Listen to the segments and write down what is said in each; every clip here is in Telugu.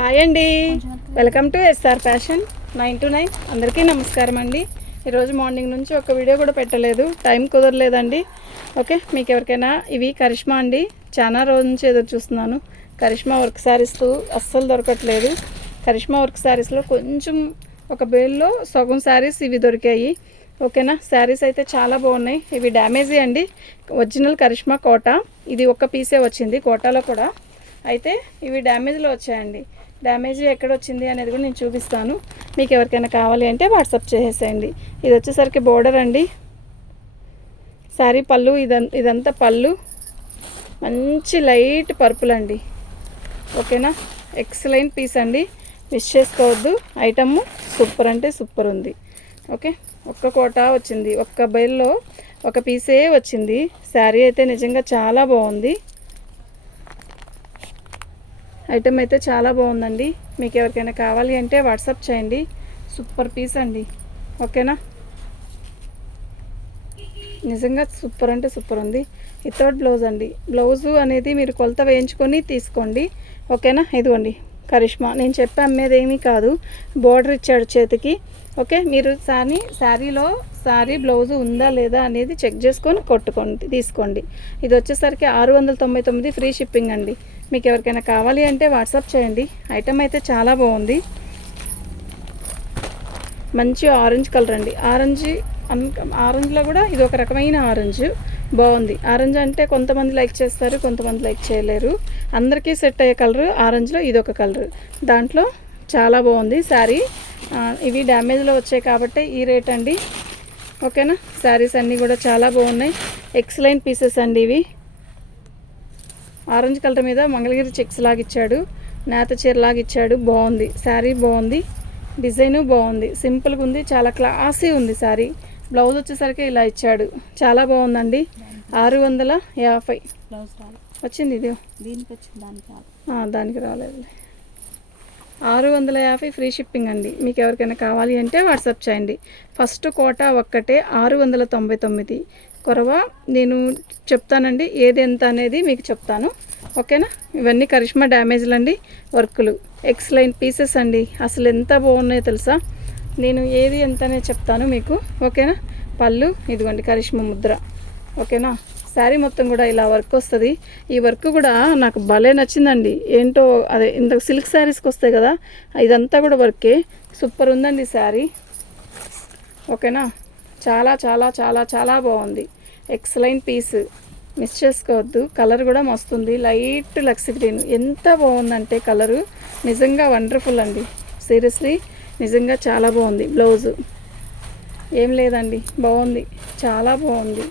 హాయ్ అండి, welcome to SR fashion 9 to 9. అందరికీ నమస్కారం అండి. ఈరోజు మార్నింగ్ నుంచి ఒక వీడియో కూడా పెట్టలేదు, టైం కుదరలేదండి. ఓకే, మీకు ఎవరికైనా ఇవి కరిష్మా అండి, చాలా రోజు నుంచి ఎదురు చూస్తున్నాను. కరిష్మా వర్క్ శారీస్తో అస్సలు దొరకట్లేదు. కరిష్మా వర్క్ శారీస్లో కొంచెం ఒక బేల్లో సగం శారీస్ ఇవి దొరికాయి. ఓకేనా, శారీస్ అయితే చాలా బాగున్నాయి. ఇవి డ్యామేజీ అండి, ఒరిజినల్ కరిష్మా కోటా. ఇది ఒక్క పీసే వచ్చింది కోటాలో కూడా. అయితే ఇవి డ్యామేజ్లో వచ్చాయండి. డ్యామేజ్ ఎక్కడ వచ్చింది అనేది కూడా నేను చూపిస్తాను. మీకు ఎవరికైనా కావాలి అంటే వాట్సాప్ చేసేసేయండి. ఇది వచ్చేసరికి బోర్డర్ అండి. శారీ పళ్ళు ఇదంతా పళ్ళు, మంచి లైట్ పర్పుల్ అండి. ఓకేనా, ఎక్సలెంట్ పీస్ అండి, మిస్ చేసుకోవద్దు. ఐటమ్ సూపర్ అంటే సూపర్ ఉంది. ఓకే, ఒక్క కోట వచ్చింది, ఒక్క బైల్లో ఒక పీసే వచ్చింది. శారీ అయితే నిజంగా చాలా బాగుంది. ఐటమ్ అయితే చాలా బాగుందండి. మీకు ఎవరికైనా కావాలి అంటే వాట్సాప్ చేయండి. సూపర్ పీస్ అండి. ఓకేనా, నిజంగా సూపర్ అంటే సూపర్ ఉంది. వితౌట్ బ్లౌజ్ అండి. బ్లౌజు అనేది మీరు కొలత వేయించుకొని తీసుకోండి. ఓకేనా, ఇదిగోండి కరిష్మా. నేను చెప్పి అమ్మేది ఏమీ కాదు, బోర్డర్ ఇచ్చాడు చేతికి. ఓకే, మీరు శారీలో శారీ బ్లౌజు ఉందా లేదా అనేది చెక్ చేసుకొని తీసుకోండి. ఇది వచ్చేసరికి 699 ఫ్రీ షిప్పింగ్ అండి. మీకు ఎవరికైనా కావాలి అంటే వాట్సాప్ చేయండి. ఐటమ్ అయితే చాలా బాగుంది. మంచి ఆరెంజ్ కలర్ అండి. ఆరెంజ్లో కూడా ఇది ఒక రకమైన ఆరెంజ్ బాగుంది. ఆరెంజ్ అంటే కొంతమంది లైక్ చేస్తారు, కొంతమంది లైక్ చేయలేరు. అందరికీ సెట్ అయ్యే కలర్ ఆరెంజ్లో ఇది ఒక కలర్. దాంట్లో చాలా బాగుంది శారీ. ఇవి డ్యామేజ్లో వచ్చాయి కాబట్టి ఈ రేట్ అండి. ఓకేనా, శారీస్ అన్నీ కూడా చాలా బాగున్నాయి. ఎక్సలెంట్ పీసెస్ అండి ఇవి. ఆరెంజ్ కలర్ మీద మంగళగిరి చెక్స్ లాగా ఇచ్చాడు, నేత చీర లాగా ఇచ్చాడు. బాగుంది శారీ, బాగుంది డిజైను, బాగుంది, సింపుల్గా ఉంది, చాలా క్లాసీ ఉంది శారీ. బ్లౌజ్ వచ్చేసరికి ఇలా ఇచ్చాడు, చాలా బాగుందండి. 650 వచ్చింది. ఇది దానికి రాలేదు. 650 ఫ్రీ షిప్పింగ్ అండి. మీకు ఎవరికైనా కావాలి అంటే వాట్సాప్ చేయండి. ఫస్ట్ కోటా ఒక్కటే 699. కొరవ నేను చెప్తానండి, ఏది ఎంత అనేది మీకు చెప్తాను. ఓకేనా, ఇవన్నీ కరిష్మా డ్యామేజ్లు అండి, వర్కులు ఎక్సలెంట్ పీసెస్ అండి. అసలు ఎంత బాగున్నాయో తెలుసా. నేను ఏది ఎంతనే చెప్తాను మీకు. ఓకేనా, పళ్ళు ఇదిగోండి కరిష్మా ముద్ర. ఓకేనా, శారీ మొత్తం కూడా ఇలా వర్క్ వస్తుంది. ఈ వర్క్ కూడా నాకు భలే నచ్చిందండి. ఏంటో అదే ఇంత సిల్క్ శారీస్కి వస్తాయి కదా, ఇదంతా కూడా వర్కే. సూపర్ ఉందండి శారీ. ఓకేనా, చాలా చాలా చాలా చాలా బాగుంది. ఎక్సలెంట్ పీస్, మిస్ చేసుకోవద్దు. కలర్ కూడా మస్తుంది, లైట్ లక్స్ గ్రీన్. ఎంత బాగుందంటే కలరు నిజంగా వండర్ఫుల్ అండి. సీరియస్లీ నిజంగా చాలా బాగుంది. బ్లౌజు ఏం లేదండి, బాగుంది, చాలా బాగుంది.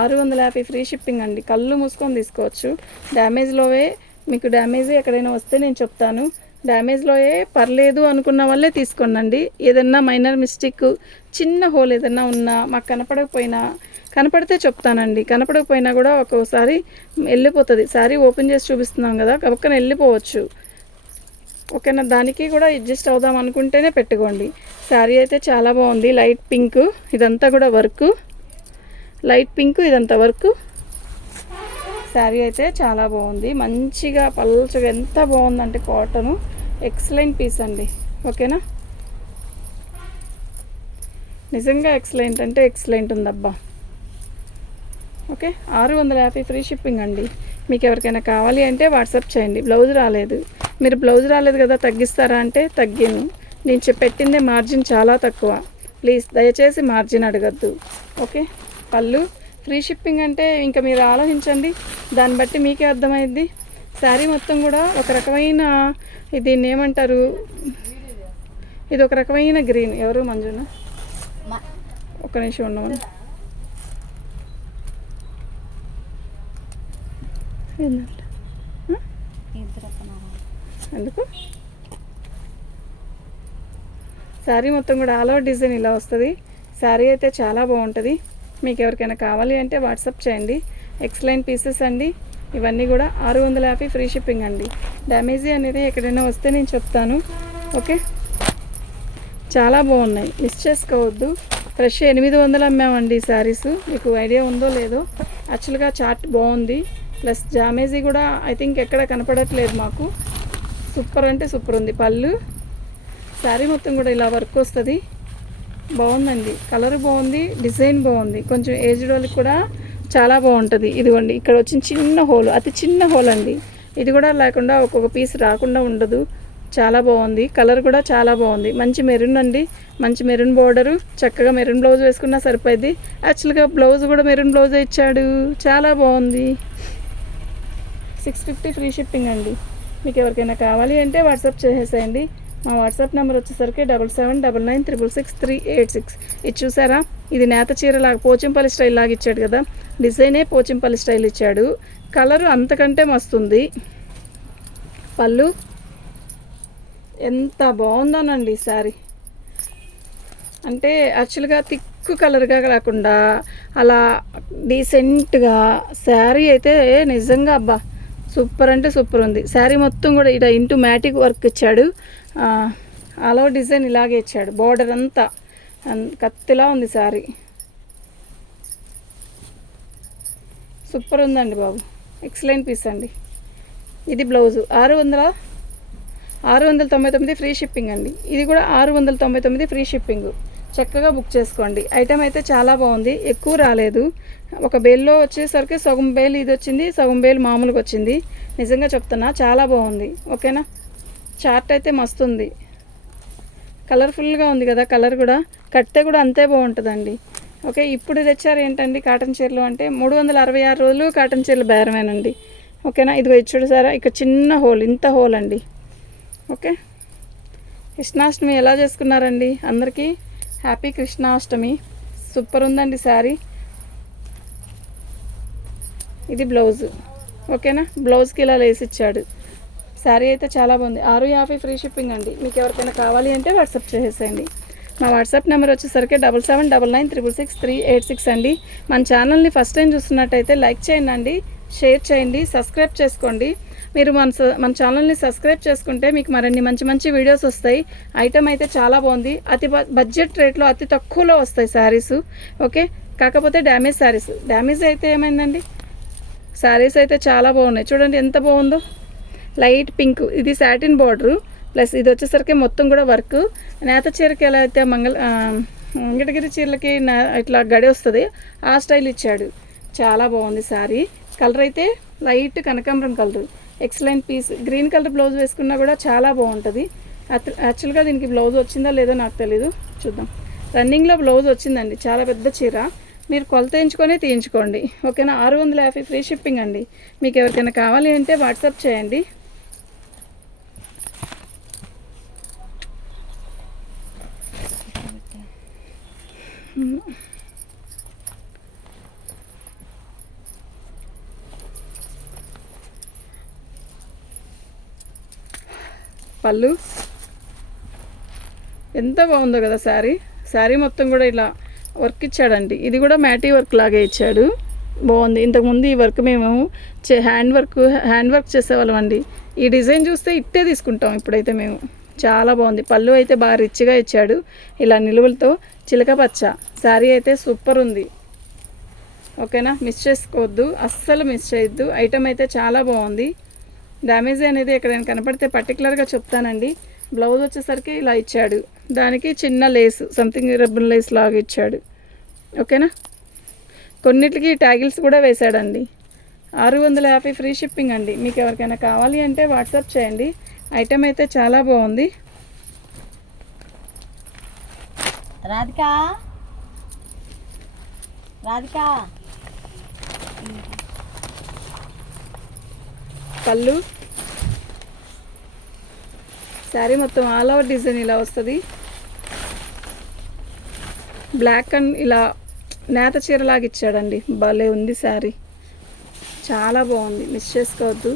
650 ఫ్రీ షిప్పింగ్ అండి. కళ్ళు మూసుకొని తీసుకోవచ్చు. డ్యామేజ్లోవే మీకు డ్యామేజ్ ఎక్కడైనా వస్తే నేను చెప్తాను. డ్యామేజ్లోయే పర్లేదు అనుకున్న వాళ్ళే తీసుకోండి. ఏదన్నా మైనర్ మిస్టేక్, చిన్న హోల్ ఏదన్నా ఉన్నా మాకు కనపడితే చెప్తానండి. కనపడకపోయినా కూడా ఒక్కోసారి వెళ్ళిపోతుంది. శారీ ఓపెన్ చేసి చూపిస్తున్నాం కదా, గబక్కన వెళ్ళిపోవచ్చు. ఓకేనా, దానికి కూడా అడ్జస్ట్ అవుదాం అనుకుంటేనే పెట్టుకోండి. శారీ అయితే చాలా బాగుంది. లైట్ పింక్, ఇదంతా కూడా వర్క్. లైట్ పింక్, ఇదంతా వర్క్. శారీ అయితే చాలా బాగుంది, మంచిగా పల్చగా, ఎంత బాగుందంటే కాటను. ఎక్సలెంట్ పీస్ అండి. ఓకేనా, నిజంగా ఎక్సలెంట్ అంటే ఎక్సలెంట్ ఉందబ్బా. ఓకే, 650 ఫ్రీ షిప్పింగ్ అండి. మీకు ఎవరికైనా కావాలి అంటే వాట్సాప్ చేయండి. బ్లౌజ్ రాలేదు, మీరు బ్లౌజ్ రాలేదు కదా తగ్గిస్తారా అంటే తగ్గాను. నేను పెట్టిందే మార్జిన్ చాలా తక్కువ. ప్లీజ్ దయచేసి మార్జిన్ అడగద్దు. ఓకే, పళ్ళు ఫ్రీ షిప్పింగ్ అంటే ఇంకా మీరు ఆలోచించండి, దాన్ని బట్టి మీకే అర్థమైద్ది. శారీ మొత్తం కూడా ఒక రకమైన, దీన్ని ఏమంటారు, ఇది ఒక రకమైన గ్రీన్. ఎవరు మంజున, ఒక నిమిషం ఉండమని. ఎందుకు శారీ మొత్తం కూడా ఆల్ ఓవర్ డిజైన్ ఇలా వస్తుంది. శారీ అయితే చాలా బాగుంటుంది. మీకు ఎవరికైనా కావాలి అంటే వాట్సాప్ చేయండి. ఎక్సలెంట్ పీసెస్ అండి. ఇవన్నీ కూడా 650 ఫ్రీ షిప్పింగ్ అండి. డ్యామేజీ అనేది ఎక్కడైనా వస్తే నేను చెప్తాను. ఓకే, చాలా బాగున్నాయి, మిస్ చేసుకోవద్దు. ఫ్రెష్ 800 అమ్మామండి శారీస్. మీకు ఐడియా ఉందో లేదో. యాక్చువల్గా చార్ట్ బాగుంది, ప్లస్ డ్యామేజీ కూడా ఐ థింక్ ఎక్కడ కనపడట్లేదు మాకు. సూపర్ అంటే సూపర్ ఉంది. పళ్ళు శారీ మొత్తం కూడా ఇలా వర్క్ వస్తుంది. బాగుందండి, కలర్ బాగుంది, డిజైన్ బాగుంది. కొంచెం ఏజ్డ్ వాళ్ళకి కూడా చాలా బాగుంటుంది. ఇదిగోండి ఇక్కడ వచ్చిన చిన్న హోల్, అతి చిన్న హోల్ అండి. ఇది కూడా లేకుండా ఒక్కొక్క పీస్ రాకుండా ఉండదు. చాలా బాగుంది, కలర్ కూడా చాలా బాగుంది. మంచి మెరూన్ అండి, మంచి మెరూన్ బోర్డరు. చక్కగా మెరూన్ బ్లౌజ్ వేసుకున్నా సరిపోయింది. యాక్చువల్గా బ్లౌజ్ కూడా మెరూన్ బ్లౌజే ఇచ్చాడు. చాలా బాగుంది. 650 ఫ్రీ షిప్పింగ్ అండి. మీకు ఎవరికైనా కావాలి అంటే వాట్సాప్ చేసేసేయండి. మా వాట్సాప్ నెంబర్ వచ్చేసరికి 7799666386. ఇది చూసారా, ఇది నేత చీరలాగా పోచంపల్లి స్టైల్ లాగా ఇచ్చాడు కదా. డిజైనే పోచంపల్లి స్టైల్ ఇచ్చాడు. కలరు అంతకంటే మస్తుంది. పళ్ళు ఎంత బాగుందోనండి శారీ. అంటే యాక్చువల్గా థిక్ కలర్గా కాకుండా అలా డీసెంట్గా శారీ అయితే నిజంగా అబ్బా సూపర్ అంటే సూపర్ ఉంది. శారీ మొత్తం కూడా ఇలా ఇంటూ మ్యాటిక్ వర్క్ ఇచ్చాడు. ఆల్ ఓవర్ డిజైన్ ఇలాగే ఇచ్చాడు. బార్డర్ అంతా కత్తిలా ఉంది శారీ. సూపర్ ఉందండి బాబు, ఎక్సలెంట్ పీస్ అండి. ఇది బ్లౌజు 699 ఫ్రీ షిప్పింగ్ అండి. ఇది కూడా 699 ఫ్రీ షిప్పింగ్. చక్కగా బుక్ చేసుకోండి. ఐటమ్ అయితే చాలా బాగుంది, ఎక్కువ రాలేదు. ఒక బేల్లో వచ్చేసరికి సగం బేల్ ఇది వచ్చింది, సగం బేల్ మామూలుగా వచ్చింది. నిజంగా చెప్తున్నా చాలా బాగుంది. ఓకేనా, చార్ట్ అయితే మస్తు ఉంది, కలర్ఫుల్గా ఉంది కదా. కలర్ కూడా కట్టే కూడా అంతే బాగుంటుందండి. ఓకే, ఇప్పుడు తెచ్చారు ఏంటండి కాటన్ చీరలు అంటే 366 రోజులు కాటన్ చీరలు బేరమేనండి. ఓకేనా, ఇదిగో ఇచ్చుడు సారా, ఇక్కడ చిన్న హోల్, ఇంత హోల్ అండి. ఓకే, కృష్ణాష్టమి ఎలా చేసుకున్నారండి? అందరికీ హ్యాపీ కృష్ణాష్టమి. సూపర్ ఉందండి శారీ. ఇది బ్లౌజు. ఓకేనా, బ్లౌజ్కి ఇలా లేసి ఇచ్చాడు. శారీ అయితే చాలా బాగుంది. 650 ఫ్రీ షిప్పింగ్ అండి. మీకు ఎవరికైనా కావాలి అంటే వాట్సాప్ చేసేయండి. మా వాట్సాప్ నెంబర్ వచ్చేసరికి 7799666386 అండి. మన ఛానల్ని ఫస్ట్ టైం చూస్తున్నట్టయితే లైక్ చేయండి అండి, షేర్ చేయండి, సబ్స్క్రైబ్ చేసుకోండి. మీరు మన ఛానల్ని సబ్స్క్రైబ్ చేసుకుంటే మీకు మరిన్ని మంచి మంచి వీడియోస్ వస్తాయి. ఐటమ్ అయితే చాలా బాగుంది. అతి బడ్జెట్ రేట్లో అతి తక్కువలో వస్తాయి శారీస్. ఓకే, కాకపోతే డ్యామేజ్ శారీస్. డ్యామేజ్ అయితే ఏమైందండి, శారీస్ అయితే చాలా బాగున్నాయి. చూడండి ఎంత బాగుందో. లైట్ పింక్, ఇది సాటిన్ బార్డరు, ప్లస్ ఇది వచ్చేసరికి మొత్తం కూడా వర్క్. నేత చీరకి ఎలా అయితే వెంకటగిరి చీరలకి ఇట్లా గడి వస్తుంది, ఆ స్టైల్ ఇచ్చాడు. చాలా బాగుంది శారీ. కలర్ అయితే లైట్ కనకాంబరం colour, excellent piece. Green colour blouse వేసుకున్నా కూడా చాలా బాగుంటుంది. యాక్చువల్గా దీనికి బ్లౌజ్ వచ్చిందో లేదో నాకు తెలీదు, చూద్దాం. రన్నింగ్లో బ్లౌజ్ వచ్చిందండి. చాలా పెద్ద చీర, మీరు కొలత ఎంచుకొని తీయించుకోండి. ఓకేనా, 650 ఫ్రీ షిప్పింగ్ అండి. మీకు ఎవరికైనా కావాలి అంటే వాట్సాప్ చేయండి. పళ్ళు ఎంత బాగుందో కదా శారీ. శారీ మొత్తం కూడా ఇలా వర్క్ ఇచ్చాడండి. ఇది కూడా మ్యాటీ వర్క్ లాగే ఇచ్చాడు, బాగుంది. ఇంతకుముందు ఈ వర్క్ మేము హ్యాండ్ వర్క్ చేసేవాళ్ళం అండి. ఈ డిజైన్ చూస్తే ఇట్టే తీసుకుంటాం ఇప్పుడైతే మేము. చాలా బాగుంది. పళ్ళు అయితే బాగా రిచ్గా ఇచ్చాడు, ఇలా నిలువలతో చిలక పచ్చ. శారీ అయితే సూపర్ ఉంది. ఓకేనా, మిస్ చేసుకోవద్దు, అస్సలు మిస్ చేయొద్దు. ఐటమ్ అయితే చాలా బాగుంది. డ్యామేజ్ అనేది ఎక్కడైనా కనపడితే పర్టికులర్గా చెప్తానండి. బ్లౌజ్ వచ్చేసరికి ఇలా ఇచ్చాడు, దానికి చిన్న లేస్, సంథింగ్ రబ్బన్ లేస్ లాగా ఇచ్చాడు. ఓకేనా, కొన్నిటికి ట్యాగిల్స్ కూడా వేశాడండి. 650 ఫ్రీ షిప్పింగ్ అండి. మీకు ఎవరికైనా కావాలి అంటే వాట్సాప్ చేయండి. ఐటమ్ అయితే చాలా బాగుంది. రాధికా పళ్ళు శారీ మొత్తం ఆల్ ఓవర్ డిజైన్ ఇలా వస్తుంది. బ్లాక్ అండ్ ఇలా నేత చీరలాగా ఇచ్చాడండి. భలే ఉంది శారీ, చాలా బాగుంది, మిస్ చేసుకోవద్దు.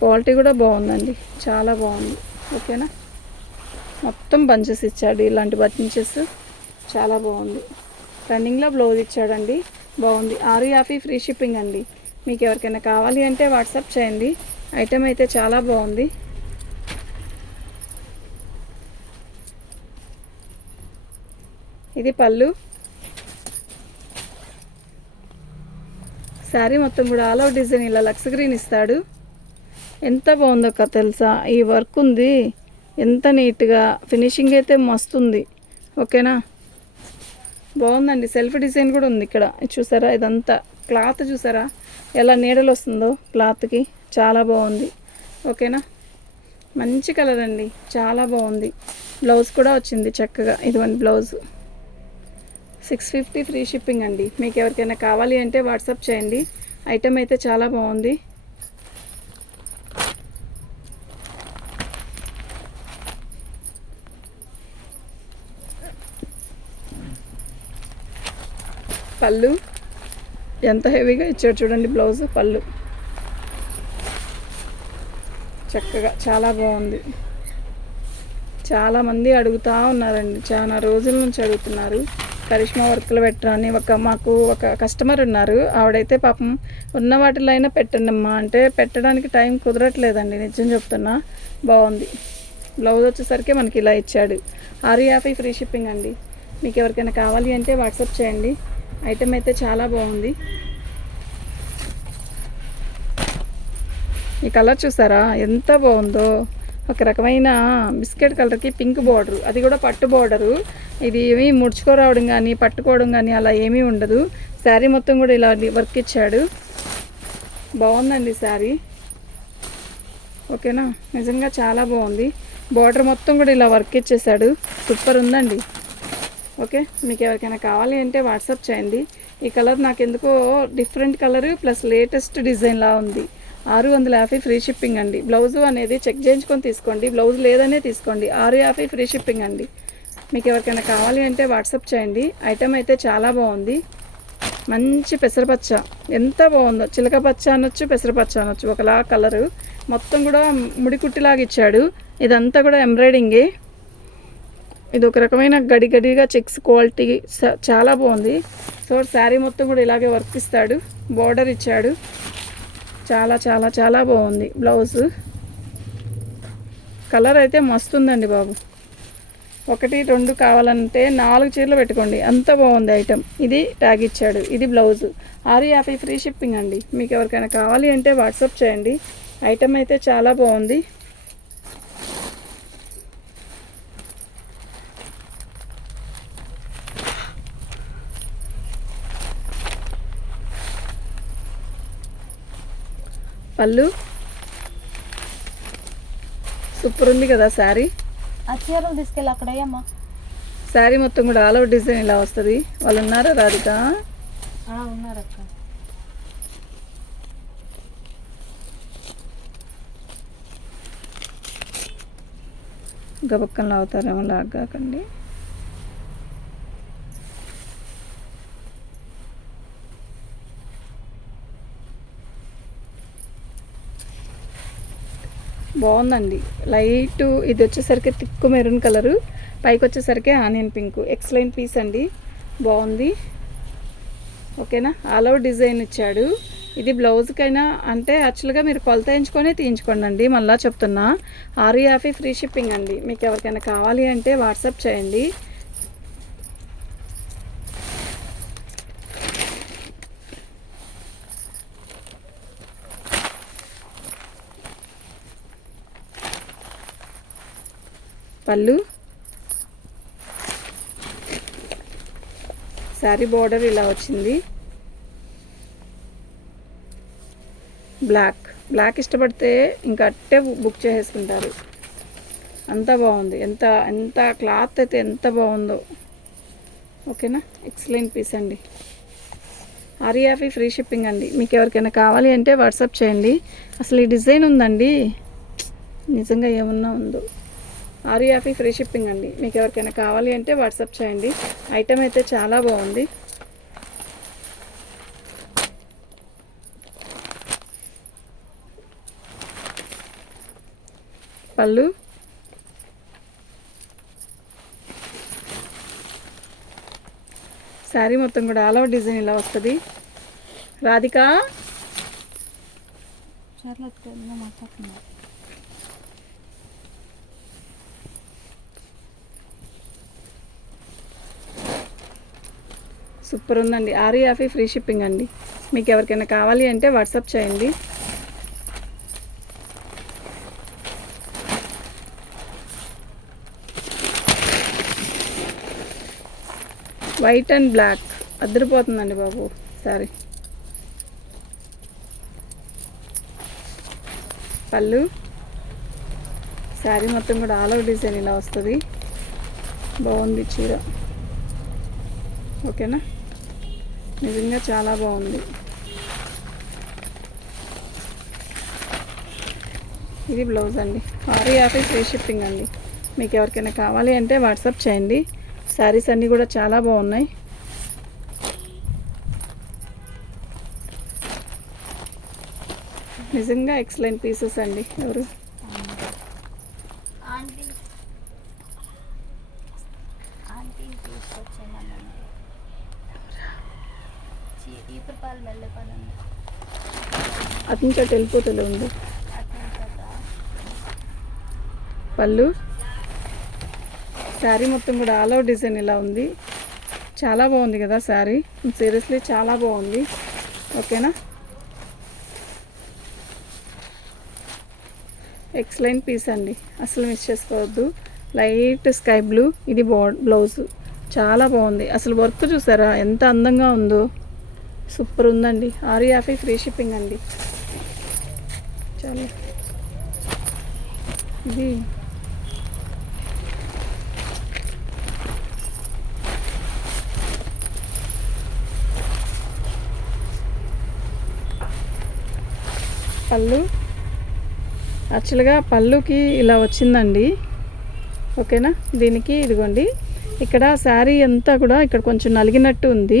క్వాలిటీ కూడా బాగుందండి, చాలా బాగుంది. ఓకేనా, మొత్తం బంచెస్ ఇచ్చాడు, ఇలాంటి బంచెస్ చాలా బాగుంది. రన్నింగ్లో బ్లౌజ్ ఇచ్చాడండి, బాగుంది. 650 ఫ్రీ షిప్పింగ్ అండి. మీకు ఎవరికైనా కావాలి అంటే వాట్సాప్ చేయండి. ఐటమ్ అయితే చాలా బాగుంది. ఇది పళ్ళు, శారీ మొత్తం కూడా ఆల్ అవుట్ డిజైన్ ఇలా లక్స్ గ్రీన్ ఇస్తాడు. ఎంత బాగుందో అక్క తెలుసా, ఈ వర్క్ ఉంది ఎంత నీట్గా, ఫినిషింగ్ అయితే మస్తు ఉంది. ఓకేనా, బాగుందండి. సెల్ఫ్ డిజైన్ కూడా ఉంది ఇక్కడ, చూసారా? ఇదంతా క్లాత్ చూసారా ఎలా నీడలు వస్తుందో క్లాత్కి, చాలా బాగుంది. ఓకేనా, మంచి కలర్ అండి, చాలా బాగుంది. బ్లౌజ్ కూడా వచ్చింది చక్కగా, ఇదిగోండి బ్లౌజ్. 650 ఫ్రీ షిప్పింగ్ అండి. మీకు ఎవరికైనా కావాలి అంటే వాట్సాప్ చేయండి. ఐటెం అయితే చాలా బాగుంది. పళ్ళు ఎంత హెవీగా ఇచ్చాడు చూడండి, బ్లౌజ్ పళ్ళు చక్కగా చాలా బాగుంది. చాలామంది అడుగుతూ ఉన్నారండి, చాలా రోజుల నుంచి అడుగుతున్నారు కరిష్మా వర్క్లు పెట్టరా అని. మాకు ఒక కస్టమర్ ఉన్నారు, ఆవిడైతే పాపం ఉన్న వాటిలో అయినా పెట్టండి అమ్మా అంటే పెట్టడానికి టైం కుదరట్లేదండి, నిజం చెప్తున్నా. బాగుంది. బ్లౌజ్ వచ్చేసరికి మనకి ఇలా ఇచ్చాడు. 650 ఫ్రీ షిప్పింగ్ అండి. మీకు ఎవరికైనా కావాలి అంటే వాట్సాప్ చేయండి. ఐటెం అయితే చాలా బాగుంది. ఈ కలర్ చూసారా ఎంత బాగుందో, ఒక రకమైన బిస్కెట్ కలర్కి పింక్ బార్డరు, అది కూడా పట్టు బార్డరు. ఇది ఏమీ ముడుచుకోరావడం కానీ పట్టుకోవడం కానీ అలా ఏమీ ఉండదు. శారీ మొత్తం కూడా ఇలా వర్క్ ఇచ్చాడు. బాగుందండి శారీ. ఓకేనా, నిజంగా చాలా బాగుంది. బార్డర్ మొత్తం కూడా ఇలా వర్క్ ఇచ్చేసాడు, సూపర్ ఉందండి. ఓకే, మీకు ఎవరికైనా కావాలి అంటే వాట్సాప్ చేయండి. ఈ కలర్ నాకు ఎందుకో డిఫరెంట్ కలర్ ప్లస్ లేటెస్ట్ డిజైన్లా ఉంది. 650 ఫ్రీ షిప్పింగ్ అండి. బ్లౌజు అనేది చెక్ చేయించుకొని తీసుకోండి, బ్లౌజ్ లేదనే తీసుకోండి. 650 ఫ్రీ షిప్పింగ్ అండి. మీకు ఎవరికైనా కావాలి అంటే వాట్సాప్ చేయండి. ఐటెం అయితే చాలా బాగుంది. మంచి పెసరపచ్చ, ఎంత బాగుందో. చిలక పచ్చ అనొచ్చు, పెసరపచ్చ అనొచ్చు, ఒకలా కలరు. మొత్తం కూడా ముడికుట్టిలాగా ఇచ్చాడు. ఇదంతా కూడా ఎంబ్రాయిడింగే. ఇది ఒక రకమైన గడిగడిగా చెక్స్ క్వాలిటీ, చాలా బాగుంది. సో శారీ మొత్తం కూడా ఇలాగే వర్క్ ఇస్తాడు, బార్డర్ ఇచ్చాడు. చాలా చాలా చాలా బాగుంది. బ్లౌజ్ కలర్ అయితే మస్తు ఉందండి బాబు. 1, 2 కావాలంటే 4 చీరలు పెట్టుకోండి, అంత బాగుంది ఐటెం. ఇది ట్యాగ్ ఇచ్చాడు, ఇది బ్లౌజ్. 650 ఫ్రీ షిప్పింగ్ అండి. మీకు ఎవరికైనా కావాలి అంటే వాట్సాప్ చేయండి. ఐటెం అయితే చాలా బాగుంది. పళ్ళు సూపర్ ఉంది కదా శారీ. ఆ చీరలు తీసుకెళ్ళి అక్కడ అయ్యమ్మా. శారీ మొత్తం కూడా ఆల్ ఓవర్ డిజైన్ ఇలా వస్తుంది. వాళ్ళు ఉన్నారా రాధిక? ఉన్నారు అక్క. గబక్కన అవుతారేమో, లాగ్గాకండి. బాగుందండి. లైట్ ఇది వచ్చేసరికి థిక్ మెరూన్ కలరు, పైకి వచ్చేసరికి ఆనియన్ పింక్. ఎక్సలెంట్ పీస్ అండి, బాగుంది. ఓకేనా, ఆల్ ఓవర్ డిజైన్ ఇచ్చాడు. ఇది బ్లౌజ్కైనా అంటే యాక్చువల్గా మీరు కొలత ఎంచుకొని తీయించుకోండి అండి, మళ్ళీ చెప్తున్నా. 650 ఫ్రీ షిప్పింగ్ అండి. మీకు ఎవరికైనా కావాలి అంటే వాట్సాప్ చేయండి. పళ్ళు శారీ బార్డర్ ఇలా వచ్చింది. బ్లాక్ ఇష్టపడితే ఇంకా అట్టే బుక్ చేసేసుకుంటారు, అంత బాగుంది. ఎంత క్లాత్ అయితే ఎంత బాగుందో. ఓకేనా, ఎక్సలెంట్ పీస్ అండి. 650 ఫ్రీ షిప్పింగ్ అండి. మీకు ఎవరికైనా కావాలి అంటే వాట్సాప్ చేయండి. అసలు ఈ డిజైన్ ఉందండి, నిజంగా ఏమన్నా ఉందో. 650 ఫ్రీ షిప్పింగ్ అండి. మీకు ఎవరికైనా కావాలి అంటే వాట్సాప్ చేయండి. ఐటెం అయితే చాలా బాగుంది. పళ్ళు శారీ మొత్తం కూడా ఆల్ ఓవర్ డిజైన్ ఇలా వస్తుంది. రాధిక సూపర్ ఉందండి. 650 ఫ్రీ షిప్పింగ్ అండి. మీకు ఎవరికైనా కావాలి అంటే వాట్సాప్ చేయండి. వైట్ అండ్ బ్లాక్ అద్దరిపోతుందండి బాబు సారీ. పళ్ళు శారీ మొత్తం కూడా ఆల్ ఓవర్ డిజైన్ ఇలా వస్తుంది. బాగుంది చీర. ఓకేనా, నిజంగా చాలా బాగుంది. ఇది బ్లౌజ్ అండి. 650 ఫ్రీ షిప్పింగ్ అండి. మీకు ఎవరికైనా కావాలి అంటే వాట్సాప్ చేయండి. శారీస్ అన్నీ కూడా చాలా బాగున్నాయి. నిజంగా ఎక్సలెంట్ పీసెస్ అండి. ఎవరు ఆంటీ ఆంటీ తీసుకొచ్చేయమనండి. ఈపురపాలు వెళ్ళిపోనండి. అతని చోట వెళ్ళిపోతలే ఉంది. అట్లా కదా. పళ్ళు శారీ మొత్తం కూడా ఆల్ ఓవర్ డిజైన్ ఇలా ఉంది. చాలా బాగుంది కదా శారీ. సీరియస్లీ చాలా బాగుంది. ఓకేనా, ఎక్సలెంట్ పీస్ అండి. అసలు మిస్ చేసుకోవద్దు. Light sky blue. ఇది బ్లౌజ్ చాలా బాగుంది. అసలు వర్క్ చూసారా ఎంత అందంగా ఉందో. సూపర్ ఉందండి. 650 ఫ్రీ షిప్పింగ్ అండి. చాలా ఇది పళ్ళు యాక్చువల్గా పళ్ళుకి ఇలా వచ్చిందండి. ఓకేనా, దీనికి ఇదిగోండి ఇక్కడ శారీ అంతా కూడా ఇక్కడ కొంచెం నలిగినట్టు ఉంది.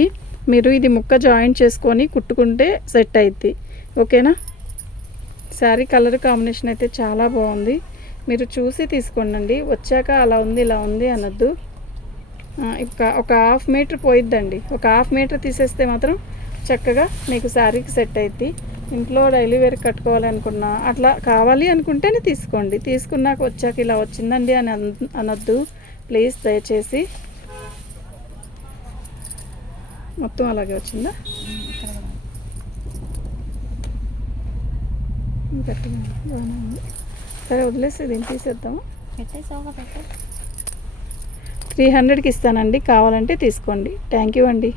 మీరు ఇది ముక్క జాయింట్ చేసుకొని కుట్టుకుంటే సెట్ అవుద్ది. ఓకేనా, శారీ కలర్ కాంబినేషన్ అయితే చాలా బాగుంది. మీరు చూసి తీసుకోండి. వచ్చాక అలా ఉంది ఇలా ఉంది అనొద్దు. ఒక హాఫ్ మీటర్ పోయిద్దండి. ఒక హాఫ్ మీటర్ తీసేస్తే మాత్రం చక్కగా మీకు శారీకి సెట్ అవుద్ది. ఇంట్లో డైలీ వేర్ కట్టుకోవాలనుకున్నా అట్లా కావాలి అనుకుంటేనే తీసుకోండి. తీసుకున్నాక వచ్చాక ఇలా వచ్చిందండి అని అనొద్దు ప్లీజ్. దయచేసి మొత్తం అలాగే వచ్చిందా? బాగానే ఉంది. సరే వదిలేసి దీన్ని తీసేద్దాము. 300కి ఇస్తానండి. కావాలంటే తీసుకోండి. థ్యాంక్ యూ అండి.